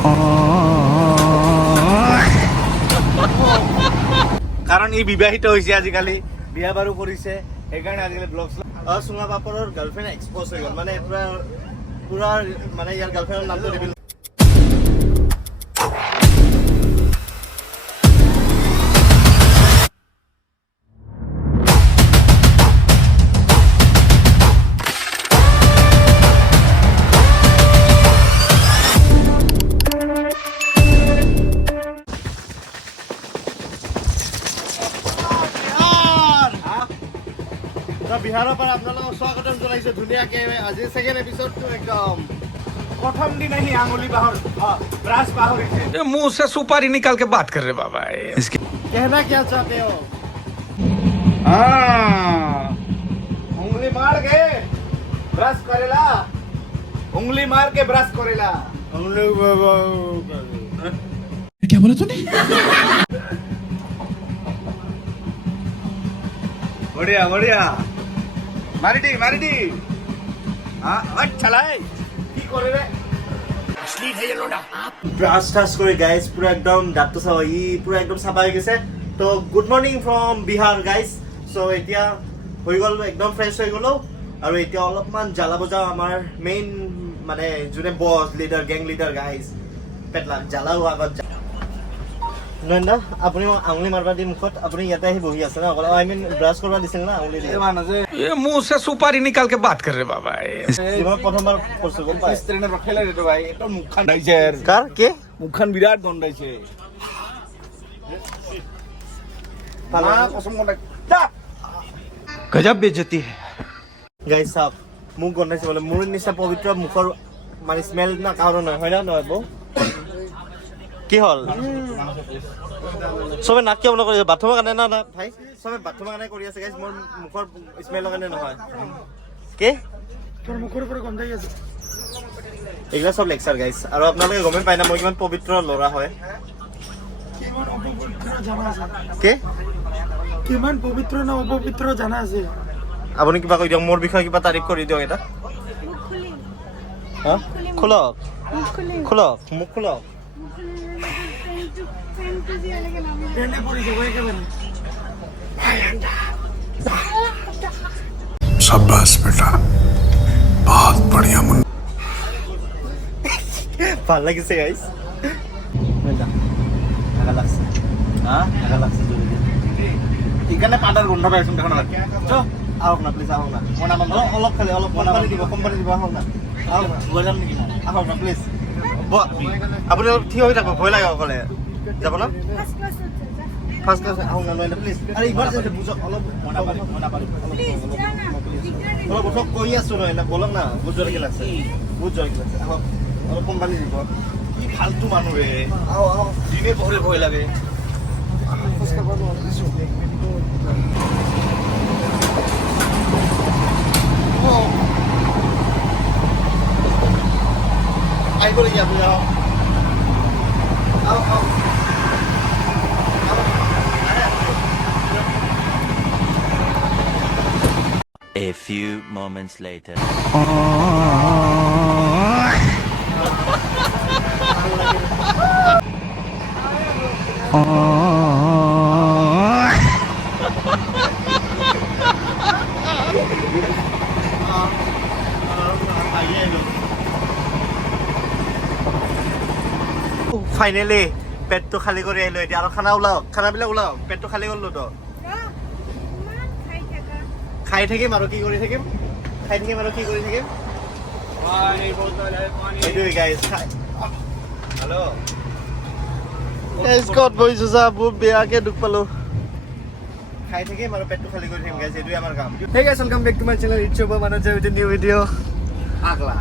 কাৰণ ই বিবাহিত হৈছে আজিকালি বিয়া বাৰু কৰিছে সেইকাৰণে আজিকালি ব্লগছ চুঙা পাপৰৰ গাৰ্লফ্ৰেণ্ড এক্সপ'জ হৈ গ'ল মানে পুৰা মানে ইয়াৰ গাৰ্লফ্ৰেণ্ডৰ নামটো ৰিভিল বিহাৰৰ পৰা আপোনালোকক স্বাগতম জনাইছোঁ ধুনীয়াকৈ আজি ছেকেণ্ড এপিছডটো একদম প্ৰথম দিন আহি আঙুলি ব্ৰাছ পাহৰিছে मुंह से सुपारी निकाल के बात कर रहे बाबा कहना क्या चाहते हो उंगली मार के ब्रश करेला उंगली मार के ब्रश करेला क्या बोला तूने बढ़िया बढ़िया मारी दी चलाए কি করে রে আসলি হয়ে গেল না ব্রাশ টাশ করে গাইস পুরো একদম দাঁত তো সবাই পুরো একদম সাফা হয়ে গেছে তো good morning from Bihar guys so এতিয়া হৈ গ'ল একদম ফ্ৰেছ হৈ গ'লো আৰু এতিয়া অলপমান জ্বালা বজা আমাৰ মেইন মানে যোনে boss leader gang leader guys পেটলা জ্বালাও আগত নন্দা আপুনি আঙুলি মাৰবা দি মুখত আপুনি ইয়াতে আহি বহি আছে না আই মিন ব্ৰাছ কৰবা দিছিল না আঙুলি দিয়ে ये मुंह से सुपारी निकाल के बात कर रहे बाबा মই প্ৰথমবাৰ কৰছো গম পাই ট্ৰেনেৰ খেলা ৰে ভাই এটা মুখখান দাইছে কাৰ কে মুখখান বিরাট দন্ডাইছে পালা কসম কোন गजब बेइज्जती है গাইস সাপ মুখ গন্ধাইছে বলে মোৰ নিচিনা পবিত্ৰ মুখৰ মানে স্মেল না কাৰো নহয় হয় না নহয় বৌ কি হল সবে নাক কিয় কৰি বাথৰুমৰ কাৰণে না ভাই সবে বাথৰুমৰ কাৰণে কৰি আছে গাইস মোৰ মুখৰ স্মেলৰ কাৰণে নহয় কে তোৰ মুখেৰ উপৰে গন্ধাই আছে এইগুলা সব লেকচাৰ গাইস আৰু আপোনালোকে গমেই পায় না মই কিমান পবিত্ৰ ল'ৰা হয় কিমান অপবিত্ৰ জানা আছে কে কিমান পবিত্ৰ না অপবিত্ৰ জানা আছে আপুনি কিবা কৈ দিয়ক মোৰ বিষয়ে কিবা তাৰিফ কৰি দিয়ক এটা হা খোলক খোলক মুখ খোলক ট্রেনে পড়েছে ওই কেমন शाबाश बेटा बहुत बढ़िया मुन्ना ভাল লাগিছে গাইস আগা লাগছে আগা লাগছে এখানে পাটার গন্ধ পাইছো দেখো না চ আহক না প্লিজ আহক না মোৰ নাম অলপ খালি অলপ কোম্পানী দিব আহক না আহক না গৈ যাম নেকি আহক না প্লিজ আপুনি অলপ থিয় হৈ থাকক ভয় লাগে অকলে যাব না ফাৰ্ষ্ট ক্লাছ আহক না লৈ প্লিজ আৰে ইমাৰ্জেঞ্চি বুজক অলপ অলপ বুজক কৈ আছো নহয় না বলক না বুজ জোৰে লাগছে বুজ জোৰে লাগছে আহক অলপ কোম্পানী দিব কি ফালতু মানুহ ৰে আহক আহক দিনে পহৰে ভয় লাগে আহিব নেকি আপুনি আহক আহক আহক A few moments later. Finally পেটটো খালী কৰি আহিলো এতিয়া আৰু খানা ওলাওক খানাবিলাক ওলাওক পেটটো খালী কৰিলো তো খাই থাকিম আৰু কি কৰি থাকিম এইটোৱে গাইছ হেল্ল' ক'ত বহিছো চা বহুত বেয়াকে দুখ পালো খাই থাকিম আৰু পেটটো খালী কৰি থাকিম গাইছ এইটোৱে আমাৰ কাম হে guys welcome back to my channel it's your মানুহ যে নিউ ভিডিঅ' আগলা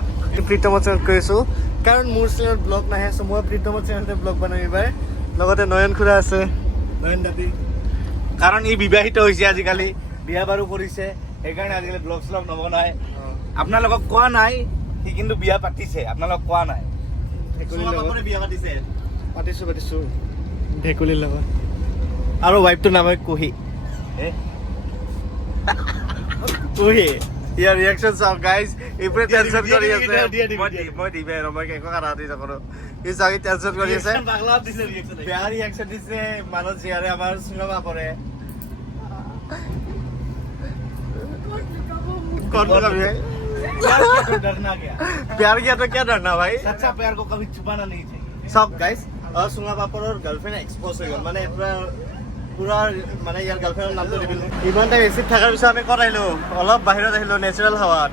প্ৰীতমৰ চেনেলত কৰিছোঁ কাৰণ মোৰ চেনেলত ব্লগ নাহে চ' মই প্ৰীতমৰ চেনেলতে ব্লগ বনাম এইবাৰ লগতে নয়ন খুৰা আছে নয়ন দাদী কাৰণ ই বিবাহিত হৈছে আজিকালি বিয়া বাৰু কৰিছে সেইকাৰণে আজিকালি ব্লগ শ্লগ নবনায় আপোনালোকক কোৱা নাই সি কিন্তু বিয়া পাতিছে আপোনালোকক কোৱা নাই বিয়া পাতিছে পাতিছোঁ ভেকুলীৰ লগত আৰু ৱাইফটোৰ নাম হয় কুহি কুহি ইয়াৰ ৰিয়েকশ্যন চাওক গাইজ এইবোৰে টেনশ্যন কৰি আছে মই দিমে মই একো কথা পাতি নকৰোঁ ই জাগি টেনচন কৰি আছে পাগলা দিছে ৰিয়েকচন বেয়া ৰিয়েকচন দিছে মানুহ জিয়াৰে আমাৰ চিনেমা কৰে कौन लगा भाई प्यार को डरना क्या प्यार किया तो क्या डरना भाई सच्चा प्यार को कभी छुपाना नहीं चाहिए सब गाइस और सुंगा पापर और गर्लफ्रेंड एक्सपोज हो गया माने पूरा माने यार गर्लफ्रेंड नाम तो रिवील इमान टाइम एसिड থাকাৰ পিছত আমি ক'ত আহিলো অলপ বাহিৰত আহিলো নেচাৰেল হাৱাত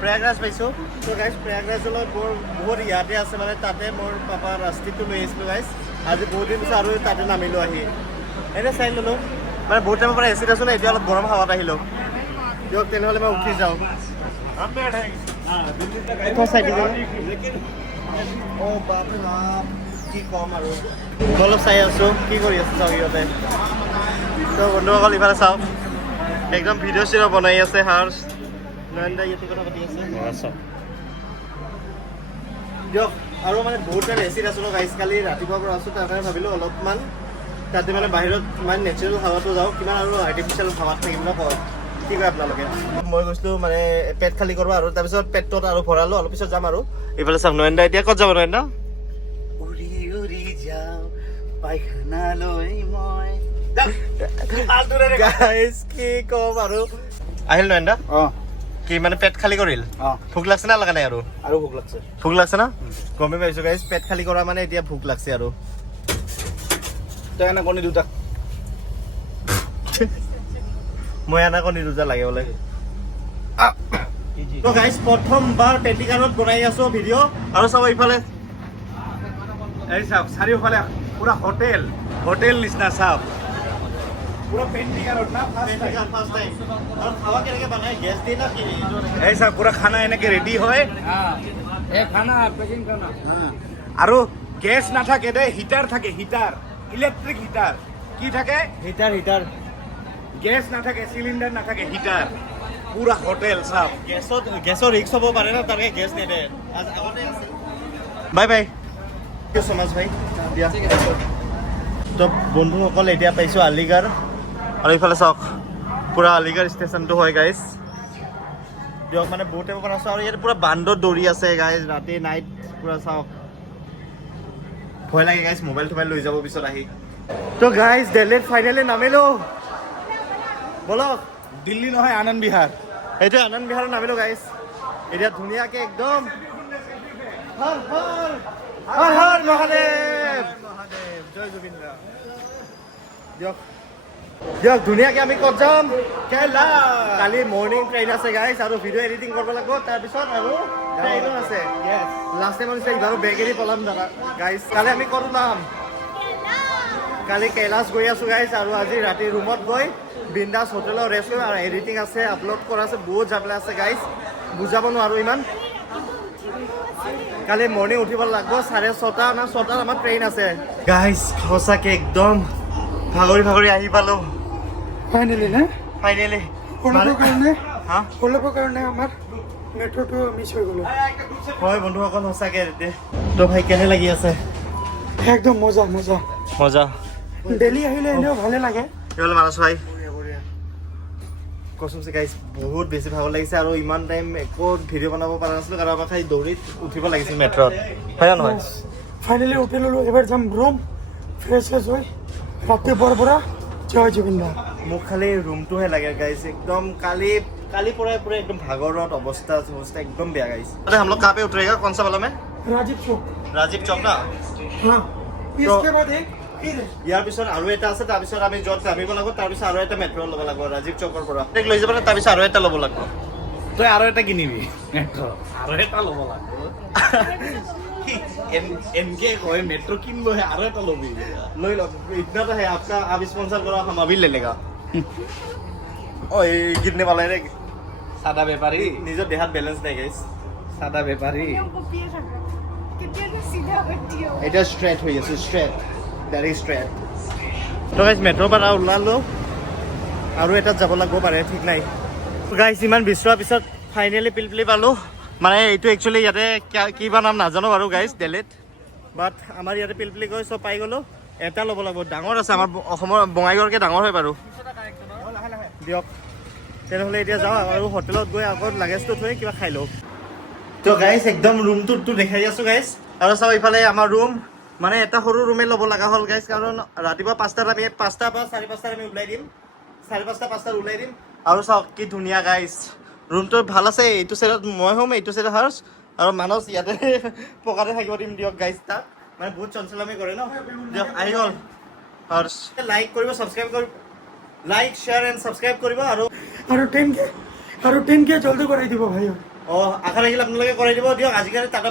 प्रयागराज पाइছো তো গাইস प्रयागराजলৈ বহুত ইয়াতে আছে মানে তাতে মোৰ পাপা ৰাস্তিটো লৈ আহিছিল গাইস আজি বহুত দিন পিছত আৰু তাতে নামিলো আহি এনে চাই ললো মানে বহুত টাইমৰ পৰা এচিড আছো না এতিয়া অলপ গৰম হাৱাত আহিলো দিয়ক তেনেহ'লে মই উঠি যাওঁ हम बैठे हां दिल्ली तक এইটো চাই দিলো लेकिन ও বাপ ৰে বাপ কি কম আৰু অলপ চাই আছো কি কৰি আছে চাওক ইহঁতে তো বন্ধুসকল ইফালে চাওক একদম ভিডিঅ' চিডিঅ' বনাই আছে হাৰ্ষ নয়নদা ইয়াতে কথা পাতি আছে দিয়ক আৰু মানে বহুত টাইম এচিড আছো ন গাইছ কালি ৰাতিপুৱাৰ পৰা আছো তাৰ কাৰণে ভাবিলোঁ অলপমান তাতে মানে বাহিৰত মানে নেচাৰেল হাৱাটো যাওঁ কিমান আৰু আৰ্টিফিচিয়েল হাৱাত থাকিম ন কয় কি কয় আপোনালোকে মই গৈছিলোঁ মানে পেট খালী কৰিব আৰু তাৰপিছত পেটটোত আৰু ভৰালোঁ অলপ পিছত যাম আৰু এইফালে চাম নয়নদা এতিয়া ক'ত যাব নয়নদা উৰি উৰি যাও পায়খানা লৈ মই গাইছ কি কম আৰু আহিল নয়নদা কি মানে পেট খালী কৰিল ভোক লাগছে না লগা নাই আৰু ভোক লাগছে ভোক লাগছে না গমে পাইছোঁ গাইছ পেট খালী কৰা মানে এতিয়া ভোক লাগছে আৰু তই এনে কণী দুটা মই এনে কণী দুটা লাগে বোলে তো গাইছ প্ৰথমবাৰ পেণ্টিকাৰত বনাই আছো ভিডিঅ' আৰু চাব ইফালে এই চাওক চাৰিওফালে পুৰা হোটেল নিচিনা চাওক পুৰা পেণ্টিকাৰত না ফাৰ্ষ্ট টাইম আৰু খাৱা কেনেকৈ বনাই গেছ দি না কি এই চাওক পুৰা খানা এনেকে ৰেডি হয় আৰু গেছ নাথাকে দে হিটাৰ থাকে হিটাৰ ইলেক্ট্ৰিক হিটাৰ কি থাকে হিটাৰ গেছ নাথাকে চিলিণ্ডাৰ নাথাকে হিটাৰ পুৰা হোটেল চাওক গেছৰ ৰিক্স হ'ব পাৰে না তাকে গেছ নিদে বাই বাই কিয় সমাজ ভাই দিয়া তো বন্ধুসকল এতিয়া পাইছোঁ আলিগড় আৰু এইফালে চাওক পুৰা আলিগড় ষ্টেচনটো হয় গাইজ দিয়ক মানে বহুত টাইমৰ পৰা আছোঁ আৰু ইয়াত পুৰা বান্দৰ দৌৰি আছে গাইজ ৰাতি নাইট পুৰা চাওক ভয় লাগে গাইজ মোবাইল লৈ যাব পিছত আহি তো গাইজ দিল্লীত ফাইনেলি নামিলোঁ বলক দিল্লী নহয় আনন্দ বিহাৰ এইটো আনন্দ বিহাৰত নামিলোঁ গাইজ এতিয়া ধুনীয়াকৈ একদম হৰ হৰ হৰ হৰ মহাদেৱ জয় জুবিন দা দিয়ক ধুনীয়াকৈ আমি ক'ত যাম কেৰেলা কালি মৰ্ণিং ট্ৰেইন আছে গাইজ আৰু ভিডিঅ' এডিটিং কৰিব লাগিব তাৰপিছত আৰু ট্ৰেইনো আছে লাষ্ট টাইম হৈছে ইবাৰো বেগ এৰি পলাম দাদা গাইজ কালি আমি ক'ত ওলাম কালি কৈলাশ গৈ আছোঁ গাইজ আৰু আজি ৰাতি ৰুমত গৈ বিন্দাছ হোটেলত ৰেষ্ট কৰিম আৰু এডিটিং আছে আপলোড কৰা আছে বহুত ঝামেলা আছে গাইজ বুজাব নোৱাৰোঁ ইমান কালি মৰ্ণিং উঠিব লাগিব 6:30 না 6টাত আমাৰ ট্ৰেইন আছে গাইজ সঁচাকৈ একদম ভাগৰি আহি পালোঁ ফাইনেলি না ফাইনেলি অলপৰ কাৰণে আমাৰ মেট্ৰ'টো মিছ হৈ গ'লো হয় বন্ধুসকল সঁচাকৈ তো ভাই কেনে লাগি আছে একদম মজা মজা দিল্লী আহিলে এনেও ভালে লাগে কি হ'ল মানস ভাই কচোন গাইজ বহুত বেছি ভাগৰ লাগিছে আৰু ইমান টাইম একো ভিডিঅ' বনাব পৰা নাছিলোঁ কাৰণ আমাৰ খালি দৌৰি উঠিব লাগিছিল মেট্ৰত হয় নহয় ফাইনেলি উঠি ল'লোঁ এবাৰ যাম ৰুম ফ্ৰেছ হৈ ৰাতিপুৱাৰ পৰা জয় জুবিন দা মোক খালি ৰুমটোহে লাগে গাইজ একদম কালি পৰাই পুৰা একদম ভাগৰত অৱস্থা একদম বেয়া গাইছে अरे हम लोग कहाँ पे उतरेगा कौन सा वाला में राजीव चौक ना हाँ इसके बाद एक ইয়াৰ পিছত আৰু এটা আছে তাৰপিছত আমি য'ত নামিব লাগিব তাৰপিছত আৰু এটা মেট্ৰ' ল'ব লাগিব ৰাজীৱ চৌকৰ পৰা লৈ যাব না তাৰপিছত আৰু এটা ল'ব লাগিব তই আৰু এটা কিনিবি আৰু এটা ল'ব লাগিব এনকে কয় মেট্ৰ' কিনিবহে আৰু এটা ল'বি লৈ লওক इतना तो है आपका आप स्पॉन्सर करो हम अभी ले लेगा ओ ये कितने वाला है চাদা বেপাৰী নিজৰ দেহাত বেলেঞ্চ নাই গাইছ চাদা বেপাৰী এটা স্ট্ৰেট হৈ আছে স্ট্ৰেট ভেৰি স্ট্ৰেট তো গাইছ মেট্ৰ' পৰা ওলালোঁ আৰু এটাত যাব লাগিব পাৰে ঠিক নাই গাইছ ইমান বিচৰাৰ পিছত ফাইনেলি পিলপিলি পালোঁ মানে এইটো একচুৱেলি ইয়াতে কিবা নাম নাজানো বাৰু গাইছ দিল্লীত বাট আমাৰ ইয়াতে পিলপিলি গৈ চব পাই গ'লোঁ এটা ল'ব লাগিব ডাঙৰ আছে আমাৰ অসমৰ বঙাইগাঁৱৰকৈ ডাঙৰ হয় বাৰু দিয়ক তেনেহ'লে এতিয়া যাওঁ আৰু হোটেলত গৈ আগত লাগেজটো থৈ কিবা খাই লওঁ তো গাইজ একদম ৰুমটো দেখাই আছো গাইজ আৰু চাওঁ ইফালে আমাৰ ৰুম মানে এটা সৰু ৰুমে ল'ব লগা হ'ল গাইজ কাৰণ ৰাতিপুৱা 5টাত আমি 5টা বা 4:30 আমি ওলাই দিম 5:30 5টাত ওলাই দিম আৰু চাওক কি ধুনীয়া গাইজ ৰুমটো ভাল আছে এইটো চাইডত মই হ'ম এইটো চাইডত হৰ্ষ আৰু মানস ইয়াতে পকাতে থাকিব দিম দিয়ক গাইজ তাত মানে বহুত চঞ্চলামি কৰে ন দিয়ক আহি গ'ল হৰ্ষ লাইক কৰিব ছাবস্ক্ৰাইব কৰিব লাইক শ্বেয়াৰ এণ্ড ছাবস্ক্ৰাইব কৰিব আৰু 10K জলদি কৰাই দিব ভাই আশা ৰাখিলে আপোনালোকে কৰাই দিব দিয়ক আজিকালি তাতে